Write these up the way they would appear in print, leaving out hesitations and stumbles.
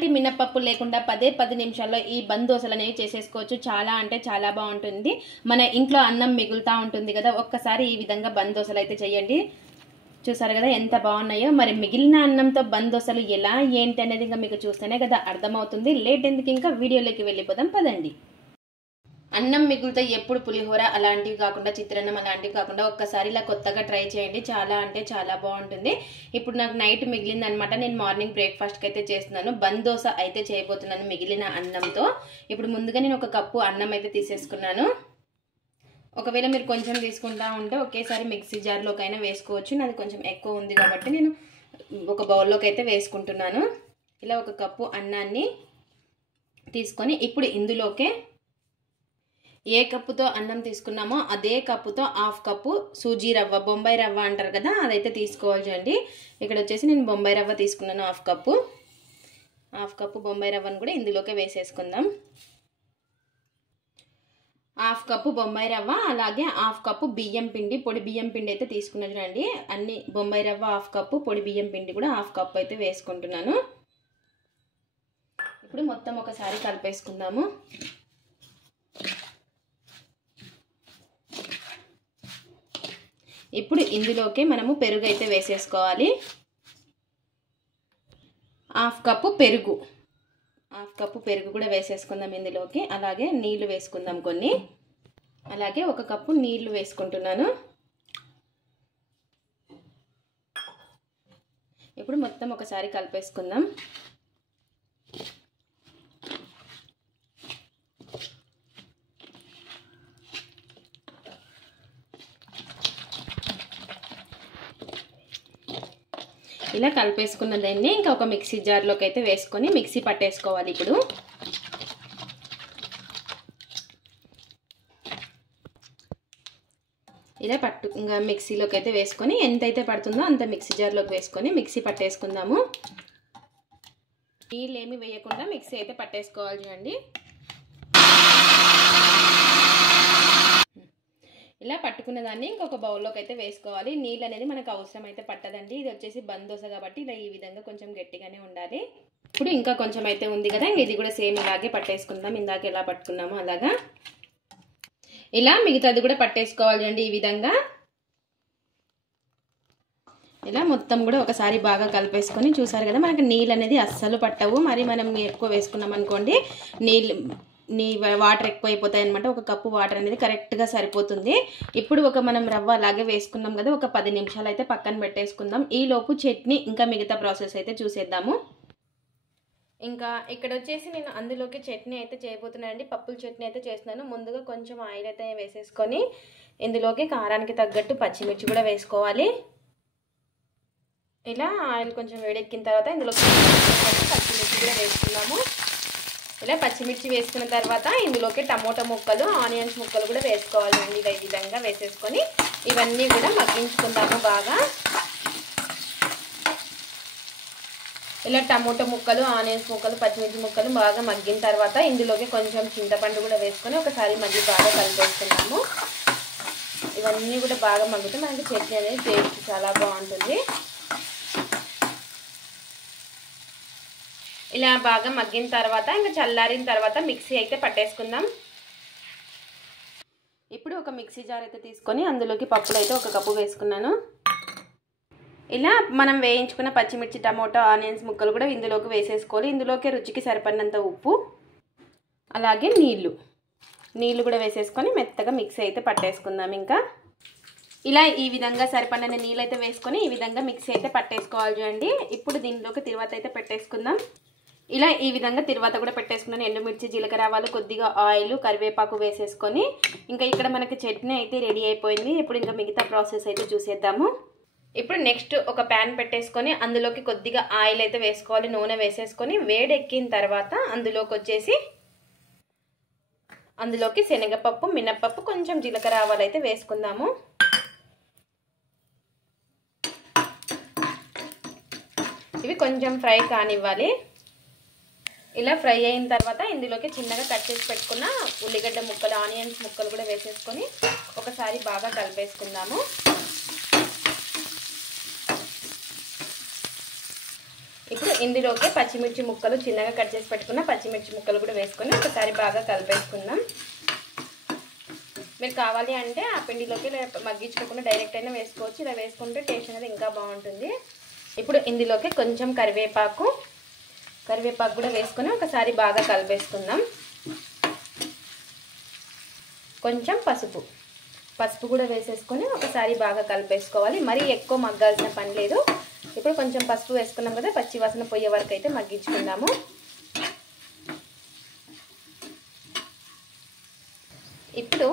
ఎలాంటి మినపప్పు లేకుండా 10 నిమిషాల్లో ఈ బంద్ దోశలు అనేవి చేసేసుకోవచ్చు. చాలా అంటే చాలా బాగుంటుంది. మన ఇంట్లో అన్నం మిగులుతా ఉంటుంది కదా, ఒక్కసారి ఈ విధంగా బంద్ దోశలు అయితే చేయండి. చూసారు కదా ఎంత బాగున్నాయో. మరి మిగిలిన అన్నంతో బంద్ దోశలు ఎలా ఏంటి అనేది ఇంకా మీకు చూస్తేనే కదా అర్థమవుతుంది. లేట్ ఎందుకు, ఇంకా వీడియోలోకి వెళ్ళిపోదాం పదండి. అన్నం మిగులుతో ఎప్పుడు పులిహోర అలాంటివి కాకుండా, చిత్రాన్నం అలాంటివి కాకుండా ఒక్కసారి ఇలా కొత్తగా ట్రై చేయండి. చాలా అంటే చాలా బాగుంటుంది. ఇప్పుడు నాకు నైట్ మిగిలింది అనమాట. నేను మార్నింగ్ బ్రేక్ఫాస్ట్కి అయితే చేస్తున్నాను. బంద్ దోశ అయితే చేయబోతున్నాను మిగిలిన అన్నంతో. ఇప్పుడు ముందుగా నేను 1 కప్పు అన్నం అయితే తీసేసుకున్నాను. ఒకవేళ మీరు కొంచెం తీసుకుంటా ఉంటే ఒకేసారి మిక్సీ జార్లోకైనా వేసుకోవచ్చు. నాది కొంచెం ఎక్కువ ఉంది కాబట్టి నేను ఒక బౌల్లోకి అయితే వేసుకుంటున్నాను. ఇలా 1 కప్పు అన్నాన్ని తీసుకొని ఇప్పుడు ఇందులోకే ఏ కప్పుతో అన్నం తీసుకున్నామో అదే కప్పుతో 1/2 కప్పు సూజీ రవ్వ, బొంబాయి రవ్వ అంటారు కదా, అదైతే తీసుకోవాలి అండి. ఇక్కడ వచ్చేసి నేను బొంబాయి రవ్వ తీసుకున్నాను 1/2 కప్పు. 1/2 కప్పు బొంబాయి రవ్వను కూడా ఇందులోకే వేసేసుకుందాం. 1/2 కప్పు బొంబాయి రవ్వ, అలాగే 1/2 కప్పు బియ్యం పిండి, పొడి బియ్యం పిండి అయితే తీసుకున్నాను చూడండి. అన్ని బొంబాయి రవ్వ 1/2 కప్పు, పొడి బియ్యం పిండి కూడా 1/2 కప్పు అయితే వేసుకుంటున్నాను. ఇప్పుడు మొత్తం ఒకసారి కలిపేసుకుందాము. ఇప్పుడు ఇందులోకి మనము పెరుగు అయితే వేసేసుకోవాలి. 1/2 కప్పు పెరుగు, 1/2 కప్పు పెరుగు కూడా వేసేసుకుందాం ఇందులోకి. అలాగే నీళ్లు వేసుకుందాం కొన్ని. అలాగే 1 కప్పు నీళ్లు వేసుకుంటున్నాను. ఇప్పుడు మొత్తం ఒకసారి కలిపేసుకుందాం. ఇలా కలిపేసుకున్న దాన్ని ఇంకా ఒక మిక్సీ జార్లోకి అయితే వేసుకొని మిక్సీ పట్టేసుకోవాలి. ఇప్పుడు ఇలా ఇంకా మిక్సీలోకి అయితే వేసుకొని ఎంతైతే పడుతుందో అంత మిక్సీ జార్లోకి వేసుకొని మిక్సీ పట్టేసుకుందాము. నీళ్ళు ఏమి వేయకుండా మిక్సీ అయితే పట్టేసుకోవాలి చూడండి. ఇలా పట్టుకున్న దాన్ని ఇంకొక బౌల్లోకి అయితే వేసుకోవాలి. నీళ్ళు అనేది మనకు అవసరం అయితే పట్టదండి. ఇది వచ్చేసి బంద్ దోశ కాబట్టి ఇలా ఈ విధంగా కొంచెం గట్టిగానే ఉండాలి. ఇప్పుడు ఇంకా కొంచెం అయితే ఉంది కదా, ఇది కూడా సేమ్ ఇలాగే పట్టేసుకుందాం. ఇందాక ఎలా పట్టుకున్నామో అలాగా ఇలా మిగతాది కూడా పట్టేసుకోవాలి అండి. ఈ విధంగా ఇలా మొత్తం కూడా ఒకసారి బాగా కలిపేసుకొని, చూసారు కదా మనకి నీళ్ళు అనేది అస్సలు పట్టవు. మరి మనం ఎక్కువ వేసుకున్నాం అనుకోండి వాటర్ ఎక్కువ అయిపోతాయి అనమాట. 1 కప్పు వాటర్ అనేది కరెక్ట్గా సరిపోతుంది. ఇప్పుడు మనం రవ్వ అలాగే వేసుకున్నాం కదా, ఒక 10 నిమిషాలు అయితే పక్కన పెట్టేసుకుందాం. ఈలోపు చట్నీ ఇంకా మిగతా ప్రాసెస్ అయితే చూసేద్దాము. ఇంకా ఇక్కడ వచ్చేసి నేను అందులోకి చట్నీ అయితే చేయబోతున్నాను అండి. పప్పుల చట్నీ అయితే చేస్తున్నాను. ముందుగా కొంచెం ఆయిల్ అయితే వేసేసుకొని ఇందులోకి కారానికి తగ్గట్టు పచ్చిమిర్చి కూడా వేసుకోవాలి. ఇలా ఆయిల్ కొంచెం వేడెక్కిన తర్వాత ఇందులోకి పచ్చిమిర్చి కూడా వేసుకున్నాము. ఇలా పచ్చిమిర్చి వేసుకున్న తర్వాత ఇందులోకి టమోటా ముక్కలు, ఆనియన్స్ ముక్కలు కూడా వేసుకోవాలండి. ఇలా ఈ విధంగా వేసేసుకొని ఇవన్నీ కూడా మగ్గించుకుందాము బాగా. ఇలా టమోటా ముక్కలు, ఆనియన్స్ ముక్కలు, పచ్చిమిర్చి ముక్కలు బాగా మగ్గిన తర్వాత ఇందులోకి కొంచెం చింతపండు కూడా వేసుకొని ఒకసారి మళ్ళీ బాగా కలిపేసుకుందాము. ఇవన్నీ కూడా బాగా మగ్గితే మనకి చట్నీ అనేది టేస్ట్ చాలా బాగుంటుంది. ఇలా బాగా మగ్గిన తర్వాత ఇంకా చల్లారిన తర్వాత మిక్సీ అయితే పట్టేసుకుందాం. ఇప్పుడు ఒక మిక్సీ జార్ అయితే తీసుకొని అందులోకి పప్పులు అయితే 1 కప్పు వేసుకున్నాను. ఇలా మనం వేయించుకున్న పచ్చిమిర్చి, టమోటా, ఆనియన్స్ ముక్కలు కూడా ఇందులోకి వేసేసుకోవాలి. ఇందులోకి రుచికి సరిపడినంత ఉప్పు, అలాగే నీళ్లు కూడా వేసేసుకొని మెత్తగా మిక్సీ అయితే పట్టేసుకుందాం. ఇంకా ఇలా ఈ విధంగా సరిపడిన నీళ్ళు అయితే వేసుకొని ఈ విధంగా మిక్సీ అయితే పట్టేసుకోవాలి చూడండి. ఇప్పుడు దీనిలోకి తిరువాత అయితే పెట్టేసుకుందాం. ఇలా ఈ విధంగా తిరువాత కూడా పెట్టేసుకున్నాను. ఎండుమిర్చి, జీలకర్ర ఆవాలు, కొద్దిగా ఆయిల్, కరివేపాకు వేసేసుకొని ఇంకా ఇక్కడ మనకి చట్నీ అయితే రెడీ అయిపోయింది. ఇప్పుడు ఇంకా మిగతా ప్రాసెస్ అయితే చూసేద్దాము. ఇప్పుడు నెక్స్ట్ ఒక ప్యాన్ పెట్టేసుకొని అందులోకి కొద్దిగా ఆయిల్ అయితే వేసుకోవాలి. నూనె వేసేసుకొని వేడెక్కిన తర్వాత అందులోకి శనగపప్పు, మినపప్పు, కొంచెం జీలకర్ర ఆవాలు అయితే వేసుకుందాము. ఇవి కొంచెం ఫ్రై కానివ్వాలి. ఇలా ఫ్రై అయిన తర్వాత ఇందులోకి చిన్నగా కట్ చేసి పెట్టుకున్న ఉల్లిగడ్డ ముక్కలు, ఆనియన్స్ ముక్కలు కూడా వేసేసుకొని ఒకసారి బాగా కలిపేసుకుందాము. ఇప్పుడు ఇందులోకి పచ్చిమిర్చి ముక్కలు చిన్నగా కట్ చేసి పెట్టుకున్న పచ్చిమిర్చి ముక్కలు కూడా వేసుకొని ఒకసారి బాగా కలిపేసుకుందాం. మీరు కావాలి అంటే ఆ పిండిలోకి మగ్గించుకోకుండా డైరెక్ట్ అయినా వేసుకోవచ్చు. ఇలా వేసుకుంటే టేస్ట్ అనేది ఇంకా బాగుంటుంది. ఇప్పుడు ఇందులోకి కొంచెం కరివేపాకు కూడా వేసుకొని ఒకసారి బాగా కలిపేసుకుందాం. కొంచెం పసుపు కూడా వేసేసుకొని ఒకసారి బాగా కలిపేసుకోవాలి. మరీ ఎక్కువ మగ్గాల్సిన పని లేదు. ఇప్పుడు కొంచెం పసుపు వేసుకున్నాం కదా, పచ్చి వాసన పోయే వరకు అయితే మగ్గించుకుందాము. ఇప్పుడు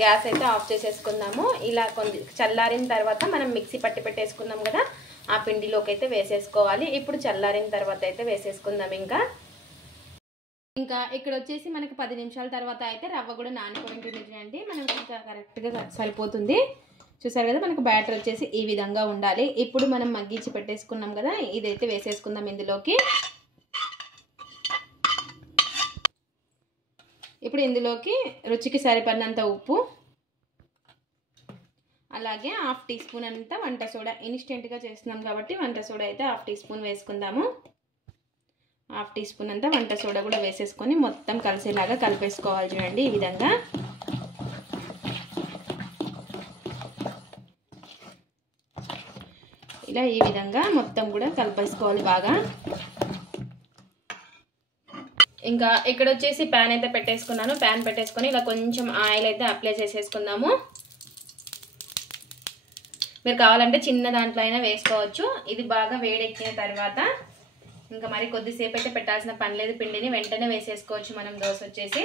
గ్యాస్ అయితే ఆఫ్ చేసేసుకుందాము. ఇలా కొంచెం చల్లారిన తర్వాత మనం మిక్సీ పట్టి పెట్టేసుకున్నాం కదా, ఆ పిండిలోకి అయితే వేసేసుకోవాలి. ఇప్పుడు చల్లారిన తర్వాత అయితే వేసేసుకుందాం. ఇంకా ఇక్కడ వచ్చేసి మనకు 10 నిమిషాల తర్వాత అయితే రవ్వ కూడా నానిపోయి ఉంటుంది చూడండి. మనకి ఇంకా కరెక్ట్గా సరిపోతుంది. చూసారు కదా, మనకు బ్యాటర్ వచ్చేసి ఈ విధంగా ఉండాలి. ఇప్పుడు మనం మగ్గించి పెట్టేసుకున్నాం కదా, ఇదైతే వేసేసుకుందాం ఇందులోకి. ఇప్పుడు ఇందులోకి రుచికి సరిపడినంత ఉప్పు, అలాగే 1/2 టీ స్పూన్ అంత వంట సోడా. ఇన్స్టెంట్గా చేస్తున్నాం కాబట్టి వంట సోడా అయితే 1/2 టీ స్పూన్ వేసుకుందాము. 1/2 టీ స్పూన్ అంతా వంట సోడా కూడా వేసేసుకొని మొత్తం కలిసేలాగా కలిపేసుకోవాలి చూడండి. ఈ విధంగా ఈ విధంగా మొత్తం కూడా కలిపేసుకోవాలి బాగా. ఇంకా ఇక్కడ వచ్చేసి ప్యాన్ అయితే పెట్టేసుకున్నాను. ప్యాన్ పెట్టేసుకొని ఇలా కొంచెం ఆయిల్ అయితే అప్లై చేసేసుకుందాము. మీరు కావాలంటే చిన్న దాంట్లో అయినా వేసుకోవచ్చు. ఇది బాగా వేడెక్కిన తర్వాత ఇంకా మరి కొద్దిసేపు అయితే పెట్టాల్సిన పని లేదు. పిండిని వెంటనే వేసేసుకోవచ్చు మనం దోశ వచ్చేసి.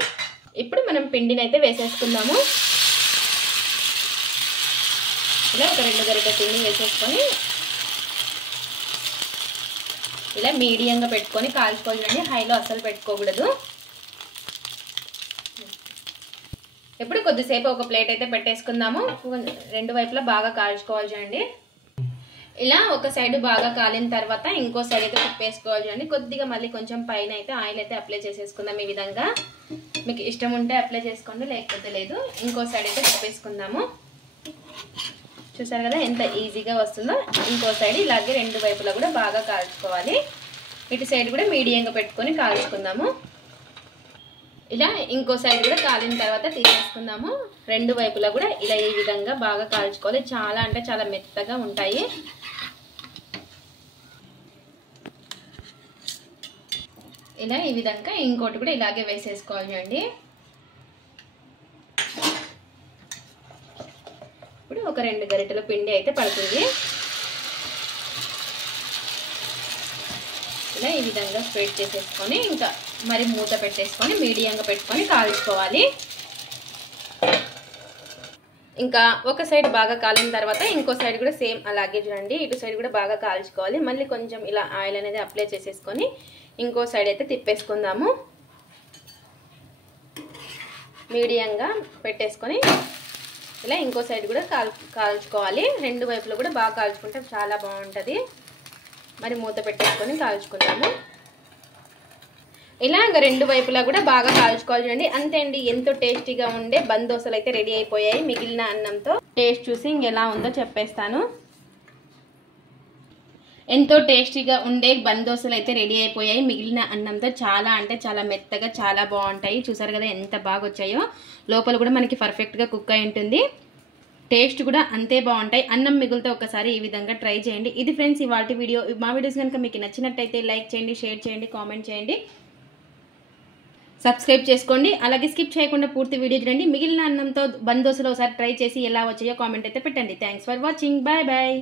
ఇప్పుడు మనం పిండిని అయితే వేసేసుకుందాము. ఇలా ఒక 2 గరిటె పిండి వేసేసుకొని ఇలా మీడియంగా పెట్టుకొని కాల్చుకోవాలండి. హైలో అస్సలు పెట్టుకోకూడదు. ఇప్పుడు కొద్దిసేపు ఒక ప్లేట్ అయితే పెట్టేసుకుందాము. 2 వైపులా బాగా కాల్చుకోవాలి చూడండి. ఇలా ఒక సైడ్ బాగా కాలిన తర్వాత ఇంకో సైడ్ అయితే తిప్పేసుకోవాలి చూడండి. కొద్దిగా మళ్ళీ కొంచెం పైన అయితే ఆయిల్ అయితే అప్లై చేసేసుకుందాం. ఈ విధంగా మీకు ఇష్టం ఉంటే అప్లై చేసుకోండి, లేకపోతే లేదు. ఇంకో సైడ్ అయితే తిప్పేసుకుందాము. చూసారు కదా ఎంత ఈజీగా వస్తుందో. ఇంకో సైడ్ ఇలాగే 2 వైపులా కూడా బాగా కాల్చుకోవాలి. ఇటు సైడ్ కూడా మీడియంగా పెట్టుకొని కాల్చుకుందాము. ఇలా ఇంకో సైడ్ కూడా కాలిన తర్వాత తీసేసుకుందాము. 2 వైపులా కూడా ఇలా ఈ విధంగా బాగా కాల్చుకోవాలి. చాలా అంటే చాలా మెత్తగా ఉంటాయి. ఇలా ఈ విధంగా ఇంకోటి కూడా ఇలాగే వేసేసుకోవాలి అండి. ఇప్పుడు ఒక 2 గరిటెల పిండి అయితే పడుతుంది. ఇలా ఈ విధంగా స్ప్రెడ్ చేసేసుకొని ఇంకా మరి మూత పెట్టేసుకొని మీడియంగా పెట్టుకొని కాల్చుకోవాలి. ఇంకా ఒక సైడ్ బాగా కాలిన తర్వాత ఇంకో సైడ్ కూడా సేమ్ అలాగే చూడండి. ఇటు సైడ్ కూడా బాగా కాల్చుకోవాలి. మళ్ళీ కొంచెం ఇలా ఆయిల్ అనేది అప్లై చేసేసుకొని ఇంకో సైడ్ అయితే తిప్పేసుకుందాము. మీడియంగా పెట్టేసుకొని ఇలా ఇంకో సైడ్ కూడా కాల్చుకోవాలి. 2 వైపులు కూడా బాగా కాల్చుకుంటే చాలా బాగుంటుంది. మరి మూత పెట్టేసుకొని కాల్చుకుందాము. ఇలా 2 వైపులా కూడా బాగా కాల్చుకోవాలి చూడండి. అంతే అండి, ఎంతో టేస్టీగా ఉండే బంద్ దోశలు అయితే రెడీ అయిపోయాయి. మిగిలిన అన్నంతో టేస్ట్ చూసి ఇంకెలా ఉందో చెప్పేస్తాను. ఎంతో టేస్టీగా ఉండే బంద్ దోశలు అయితే రెడీ అయిపోయాయి. మిగిలిన అన్నంతో చాలా అంటే చాలా మెత్తగా చాలా బాగుంటాయి. చూసారు కదా ఎంత బాగా వచ్చాయో. లోపల కూడా మనకి పర్ఫెక్ట్గా కుక్ అయి ఉంటుంది. టేస్ట్ కూడా అంతే బాగుంటాయి. అన్నం మిగులుతో ఒకసారి ఈ విధంగా ట్రై చేయండి. ఇది ఫ్రెండ్స్ ఇవాల్టి వీడియో. మా వీడియోస్ కనుక మీకు నచ్చినట్టయితే లైక్ చేయండి, షేర్ చేయండి, కామెంట్ చేయండి, సబ్స్క్రైబ్ చేసుకోండి. అలాగే స్కిప్ చేయకుండా పూర్తి వీడియో చూడండి. మిగిలిన అన్నంతో బంద్ దోశలో ఒకసారి ట్రై చేసి ఎలా వచ్చాయో కామెంట్ అయితే పెట్టండి. Thanks for watching. Bye bye.